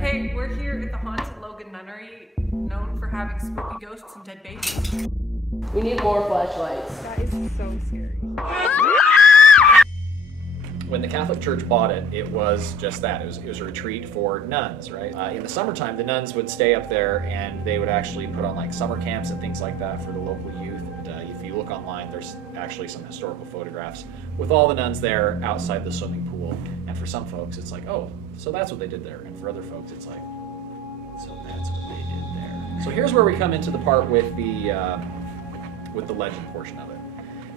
Hey, we're here at the haunted Logan Nunnery, known for having spooky ghosts and dead babies. We need more flashlights. That is so scary. When the Catholic Church bought it, it was just that. It was a retreat for nuns, right? In the summertime, the nuns would stay up there and they would actually put on like summer camps and things like that for the local youth. And, if you look online, there's actually some historical photographs with all the nuns there outside the swimming pool. And for some folks, it's like, oh, so that's what they did there. And for other folks, it's like, so that's what they did there. So here's where we come into the part with the legend portion of it.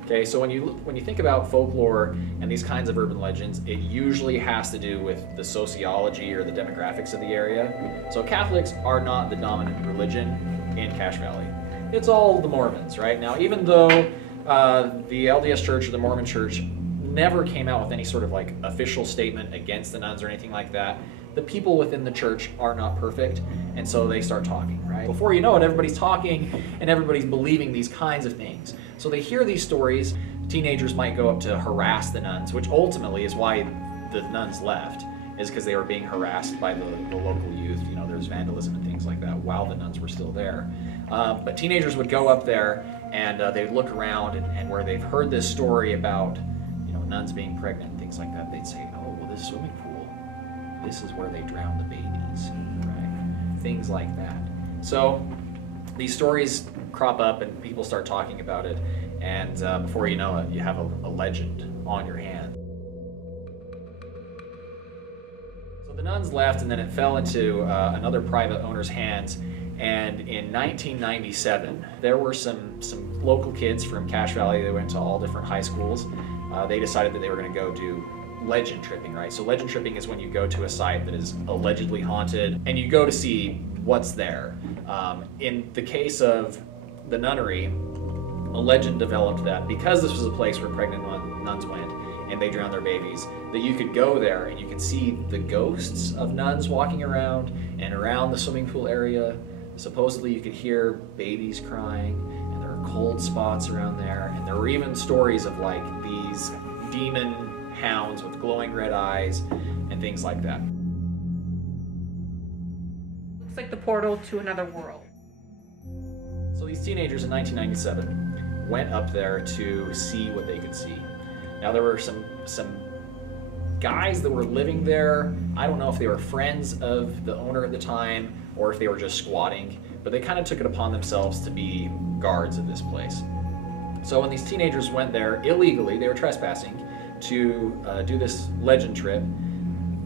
Okay, so when you think about folklore and these kinds of urban legends, it usually has to do with the sociology or the demographics of the area. So Catholics are not the dominant religion in Cache Valley. It's all the Mormons, right? Now, even though the LDS Church or the Mormon Church never came out with any sort of like official statement against the nuns or anything like that, the people within the church are not perfect, and so they start talking, right? Before you know it, everybody's talking and everybody's believing these kinds of things. So they hear these stories. Teenagers might go up to harass the nuns, which ultimately is why the nuns left, is because they were being harassed by the local youth. You know, there's vandalism and things like that while the nuns were still there. But teenagers would go up there and they'd look around and where they've heard this story about, you know, nuns being pregnant and things like that, they'd say, oh, well, this swimming pool, this is where they drown the babies, right? Things like that. So these stories crop up and people start talking about it, and before you know it, you have a legend on your hand. So the nuns left, and then it fell into another private owner's hands, and in 1997, there were some local kids from Cache Valley. They went to all different high schools. They decided that they were going to go do legend tripping, right? So legend tripping is when you go to a site that is allegedly haunted and you go to see what's there. In the case of the nunnery, a legend developed that because this was a place where pregnant nuns went and they drowned their babies, that you could go there and you could see the ghosts of nuns walking around and around the swimming pool area. Supposedly you could hear babies crying, and there are cold spots around there, and there were even stories of like these demon hounds with glowing red eyes and things like that. Looks like the portal to another world. So these teenagers in 1997 went up there to see what they could see. Now there were some guys that were living there. I don't know if they were friends of the owner at the time or if they were just squatting, but they kind of took it upon themselves to be guards of this place. So when these teenagers went there illegally, they were trespassing, to do this legend trip,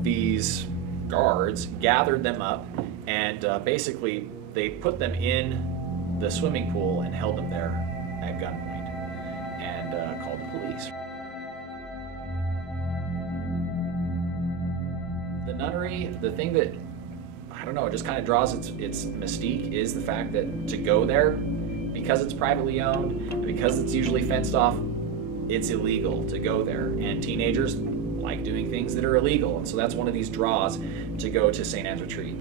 these guards gathered them up and basically they put them in the swimming pool and held them there at gunpoint and called the police. The nunnery, the thing that, I don't know, it just kind of draws its mystique is the fact that to go there, because it's privately owned and because it's usually fenced off, it's illegal to go there, and teenagers like doing things that are illegal, and so that's one of these draws to go to St. Anne's Retreat.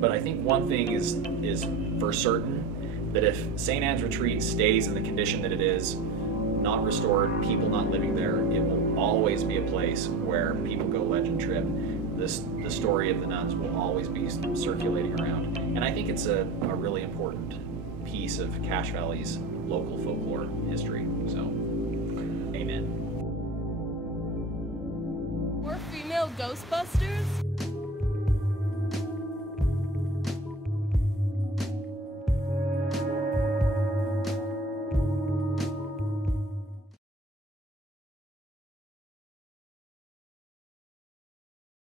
But I think one thing is for certain, that if St. Anne's Retreat stays in the condition that it is, not restored, people not living there, it will always be a place where people go legend trip. The story of the nuns will always be circulating around, and I think it's a really important piece of Cache Valley's local folklore history. So. Amen. More female Ghostbusters?